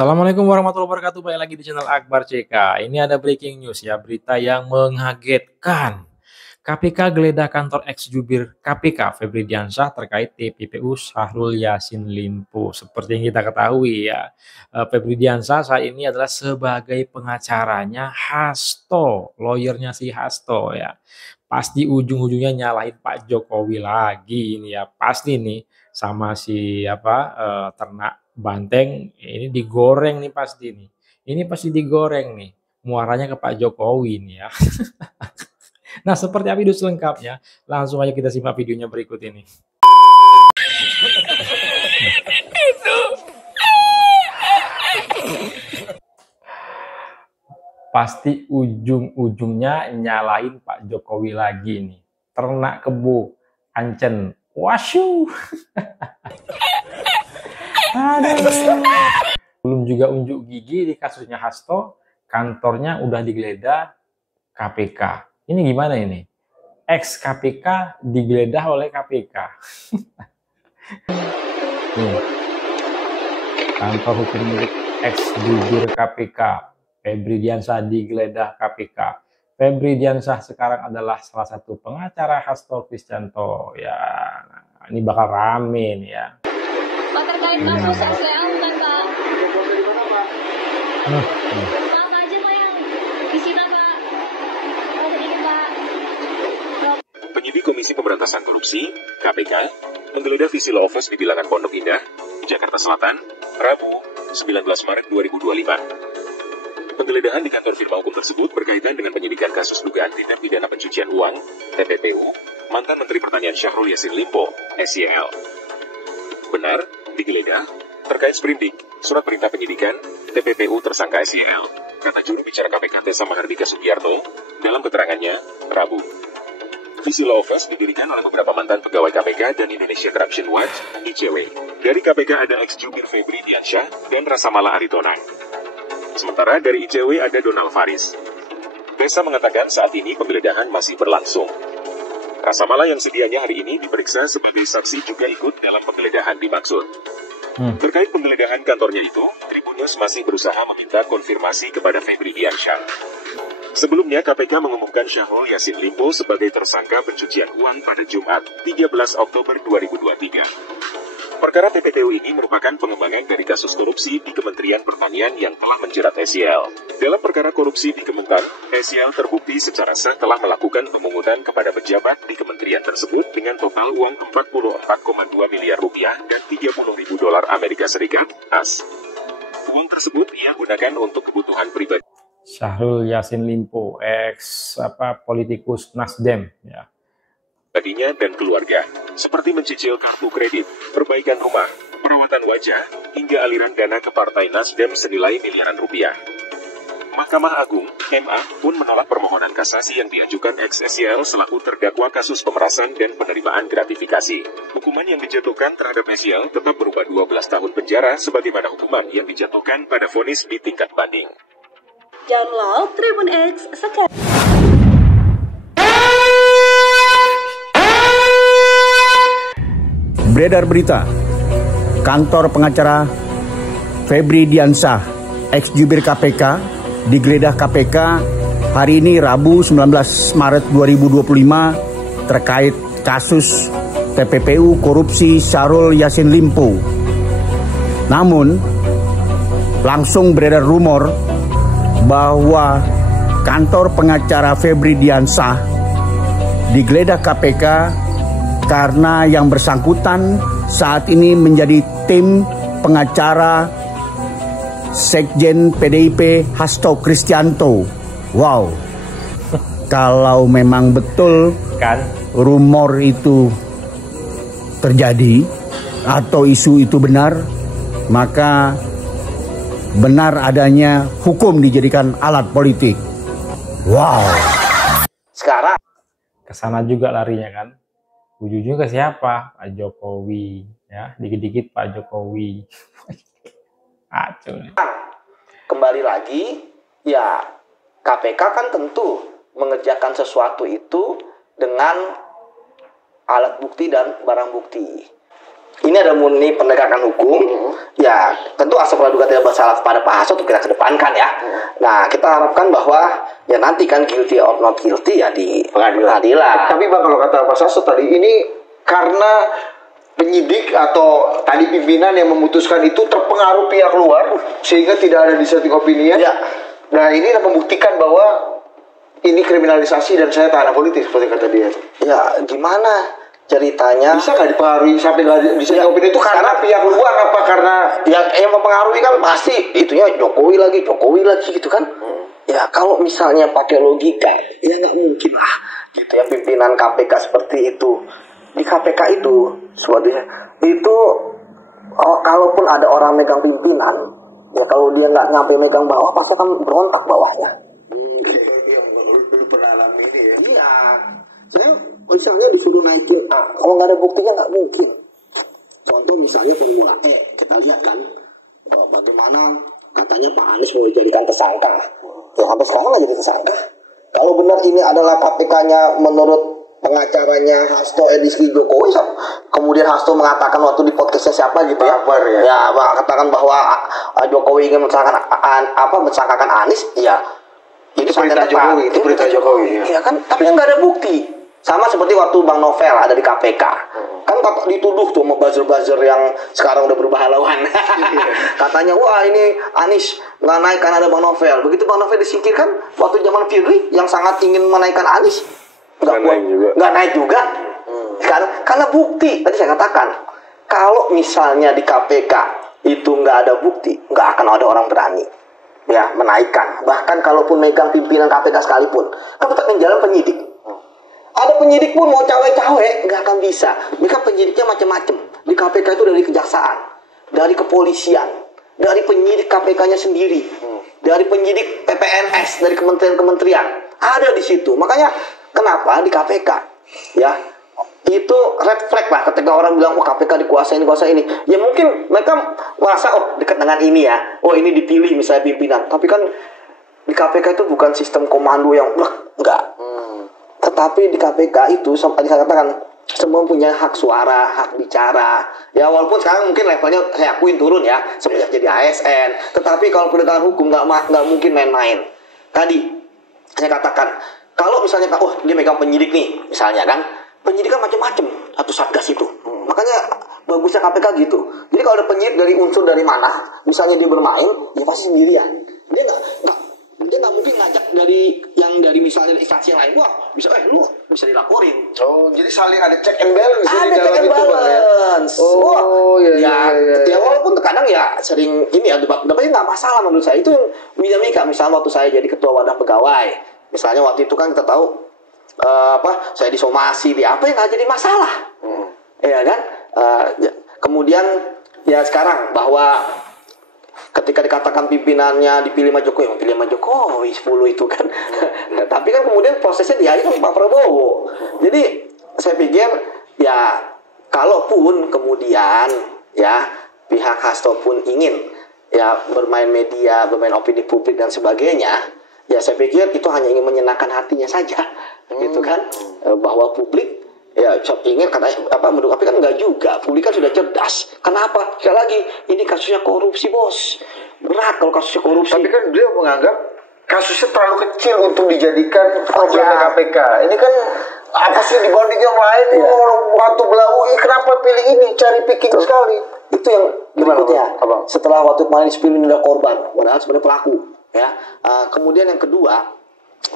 Assalamualaikum warahmatullahi wabarakatuh. Balik lagi di channel Akbar CK. Ini ada breaking news ya, berita yang mengagetkan. KPK geledah kantor ex jubir KPK Febri Diansyah terkait TPPU Syahrul Yassin Limpo. Seperti yang kita ketahui ya, Febri Diansyah saat ini adalah sebagai pengacaranya Hasto, lawyernya si Hasto ya. Pasti ujung-ujungnya nyalahin Pak Jokowi lagi ini ya. Pasti nih sama si ternak banteng ini digoreng nih pasti nih. Ini pasti digoreng nih. Muaranya ke Pak Jokowi nih ya. Nah, seperti apa video selengkapnya? Langsung aja kita simak videonya berikut ini. Pasti ujung-ujungnya nyalain Pak Jokowi lagi nih. Ternak kebo, ancen, wasyu. Belum juga unjuk gigi di kasusnya Hasto, kantornya udah digeledah KPK. Ini gimana ini? Ex KPK digeledah oleh KPK. Nih, kantor hukum milik ex jubir KPK Febri Diansyah digeledah KPK. Febri Diansyah sekarang adalah salah satu pengacara Hasto Kristianto. Ya, ini bakal rame nih ya. Pak, terkait kasus SLL bukan Pak? Pak aja Pak yang disita Pak. Pak sedikit Pak. Penyidik Komisi Pemberantasan Korupsi, KPK, menggeledah Visi Law Office di Bilangan Pondok Indah, Jakarta Selatan, Rabu, 19 Maret 2025. Penggeledahan di kantor firma hukum tersebut berkaitan dengan penyidikan kasus dugaan tindak pidana pencucian uang, TPPU, mantan Menteri Pertanian Syahrul Yassin Limpo, SYL. Benar, digeledah, terkait sprindik, surat perintah penyidikan, TPPU tersangka SYL, kata juru bicara KPK Tessa Mahardika Sugiarto, dalam keterangannya, Rabu. Visi Law Office didirikan oleh beberapa mantan pegawai KPK dan Indonesia Corruption Watch, ICW. Dari KPK ada ex-jubir Febri Diansyah dan Rasamala Aritonang. Sementara dari ICW ada Donald Faris. Tessa mengatakan saat ini penggeledahan masih berlangsung. Rasamala yang sedianya hari ini diperiksa sebagai saksi juga ikut dalam penggeledahan dimaksud. Terkait penggeledahan kantornya itu, Tribunnews masih berusaha meminta konfirmasi kepada Febri Diansyah. Sebelumnya KPK mengumumkan Syahrul Yassin Limpo sebagai tersangka pencucian uang pada Jumat, 13 Oktober 2023. Perkara TPPU ini merupakan pengembangan dari kasus korupsi di Kementerian Pertanian yang telah menjerat SYL. Dalam perkara korupsi di Kementan, SYL terbukti secara sah telah melakukan pemungutan kepada pejabat di kementerian tersebut dengan total uang 44,2 miliar rupiah dan 30.000 dolar Amerika Serikat, AS. Uang tersebut ia gunakan untuk kebutuhan pribadi. Syahrul Yassin Limpo, ex politikus Nasdem ya. Pribadinya dan keluarga, seperti mencicil kartu kredit, perbaikan rumah, perawatan wajah, hingga aliran dana ke Partai Nasdem senilai miliaran rupiah. Mahkamah Agung, MA, pun menolak permohonan kasasi yang diajukan ex-SYL selaku terdakwa kasus pemerasan dan penerimaan gratifikasi. Hukuman yang dijatuhkan terhadap SYL tetap berupa 12 tahun penjara sebagaimana hukuman yang dijatuhkan pada vonis di tingkat banding. Download Tribun X sekarang. Beredar berita, kantor pengacara Febri Diansyah, ex-jubir KPK, digeledah KPK hari ini Rabu 19 Maret 2025 terkait kasus TPPU korupsi Syahrul Yassin Limpo. Namun, langsung beredar rumor bahwa kantor pengacara Febri Diansyah digeledah KPK karena yang bersangkutan saat ini menjadi tim pengacara Sekjen PDIP Hasto Kristianto. Wow, kalau memang betul Kan? rumor itu terjadi atau isu itu benar, maka benar adanya hukum dijadikan alat politik. Wow. Sekarang kesana juga larinya kan. Ujung-ujungnya ke siapa? Pak Jokowi ya, dikit-dikit Pak Jokowi. Acuh. Kembali lagi, ya KPK kan tentu mengerjakan sesuatu itu dengan alat bukti dan barang bukti. ini ada murni penegakan hukum, ya tentu asal praduga tidak bersalah kepada Pak Hasto itu kita kedepankan ya. Nah kita harapkan bahwa ya nanti kan guilty or not guilty ya di pengadilan. Tapi Bang, kalau kata Pak Hasto tadi, ini karena penyidik atau tadi pimpinan yang memutuskan itu terpengaruh pihak luar sehingga tidak ada dissenting opinion. Ya. Nah ini membuktikan bahwa ini kriminalisasi dan saya tahanan politik seperti kata dia. Ya gimana ceritanya? Bisa nggak dipengaruhi sampai nggak dissenting opinion itu karena pihak luar apa karena yang mempengaruhi kan pasti itunya Jokowi lagi gitu kan. Ya kalau misalnya pakai logika ya nggak mungkin lah gitu ya pimpinan KPK seperti itu. Di KPK itu suatu itu kalaupun ada orang megang pimpinan ya kalau dia nggak nyampe megang bawah pasti akan berontak bawahnya. Lu pernah alami ini ya? Iya, saya misalnya disuruh naikin A, kalau nggak ada buktinya nggak mungkin. Contoh misalnya Formula E, kita lihat kan bagaimana katanya Pak Anies mau dijadikan tersangka. Ya sampai sekarang nggak jadi tersangka. Kalau benar ini adalah KPK-nya menurut pengacaranya Hasto Ediski Jokowi, kemudian Hasto mengatakan waktu di podcastnya siapa gitu ya, ya katakan bahwa Jokowi ingin mensangkakan Anies, ya itu perintah Jokowi, itu perintah Jokowi. Ya kan, tapi nggak ada bukti. Sama seperti waktu Bang Novel ada di KPK, kan dituduh tuh sama buzzer-buzzer yang sekarang udah berubah haluan. Katanya wah ini Anies nggak naik karena ada Bang Novel. Begitu Bang Novel disingkirkan waktu zaman Firly yang sangat ingin menaikkan Anies, nggak naik juga. Karena bukti tadi saya katakan, kalau misalnya di KPK itu nggak ada bukti, nggak akan ada orang berani ya menaikkan. Bahkan kalaupun megang pimpinan KPK sekalipun, kan tetap menjalan penyidik. Ada penyidik pun mau cawe-cawe nggak akan bisa. Mereka penyidiknya macam-macam. Di KPK itu dari kejaksaan, dari kepolisian, dari penyidik KPK-nya sendiri, dari penyidik PPNS, dari kementerian-kementerian ada di situ. Makanya kenapa di KPK ya itu red flag lah ketika orang bilang oh KPK dikuasai ini. Ya mungkin mereka merasa oh dekat dengan ini ya, oh ini dipilih misalnya pimpinan. Tapi kan di KPK itu bukan sistem komando yang enggak. Tetapi di KPK itu tadi saya katakan semua punya hak suara, hak bicara. Ya walaupun sekarang mungkin levelnya saya akuin turun ya semenjak jadi ASN. Tetapi kalau penegakan hukum nggak mungkin main-main. Tadi saya katakan kalau misalnya dia megang penyidik nih misalnya kan, penyidik kan macam-macam satu satgas itu. Makanya bagusnya KPK gitu. Jadi kalau ada penyidik dari unsur dari mana, misalnya dia bermain, ya pasti sendirian. Dia nggak mungkin ngajak dari misalnya instansi yang lain. Wah bisa lu bisa dilaporin. Oh jadi saling ada check and balance ada di dalam check and itu balance. Ya walaupun terkadang ya sering ini ya debatnya nggak masalah menurut saya. Itu yang dinamika. Misalnya waktu saya jadi ketua wadah pegawai, misalnya waktu itu kan kita tahu saya disomasi di apa yang nggak jadi masalah. Ya kan. Kemudian ya sekarang bahwa ketika dikatakan pimpinannya dipilih sama Jokowi, pilih sama Jokowi 10 itu kan. Tapi kan kemudian prosesnya diakhiri Pak Prabowo. Jadi saya pikir ya kalaupun kemudian ya pihak Hasto pun ingin ya bermain media, bermain opini publik dan sebagainya, ya saya pikir itu hanya ingin menyenangkan hatinya saja, gitu kan, bahwa publik ya ingin katanya menurut tapi kan enggak juga. Publik kan sudah cerdas. Kenapa? Sekali lagi ini kasusnya korupsi bos, berat kalau kasusnya korupsi. Tapi kan dia menganggap kasusnya terlalu kecil untuk dijadikan problem KPK. Ini kan apa sih dibanding yang lain? Waktu belau kenapa pilih ini? Cari picking sekali. Itu yang berikutnya. Setelah waktu kemarin disepilih udah korban, padahal sebenarnya pelaku. Ya. Kemudian yang kedua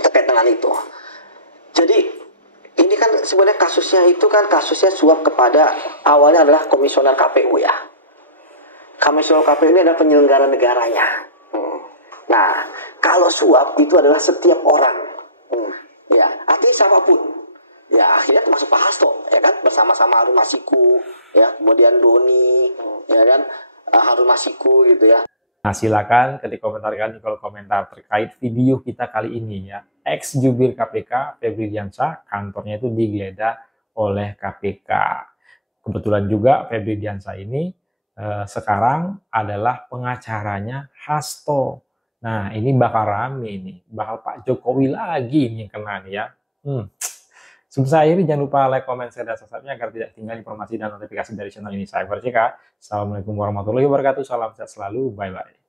terkait dengan itu. Jadi ini kan sebenarnya kasusnya suap kepada awalnya adalah komisioner KPU ya. Komisioner KPU ini adalah penyelenggara negaranya. Nah, kalau suap itu adalah setiap orang. Ya, artinya siapapun. Ya, akhirnya termasuk Pak Hasto, ya kan, bersama-sama Harun Masiku, ya, kemudian Doni, ya kan, Harun Masiku gitu ya. Nah, silakan ketik komentarkan di kolom komentar terkait video kita kali ini ya. Ex jubir KPK Febri Diansyah kantornya itu digeledah oleh KPK. Kebetulan juga Febri Diansyah ini sekarang adalah pengacaranya Hasto. Nah, ini bakal rame nih, bakal Pak Jokowi lagi nih yang kena nih ya. Sebelum saya akhiri, jangan lupa like, comment, share, dan subscribe-nya agar tidak ketinggalan informasi dan notifikasi dari channel ini. Saya Akbar CK. Assalamualaikum warahmatullahi wabarakatuh. Salam sehat selalu. Bye-bye.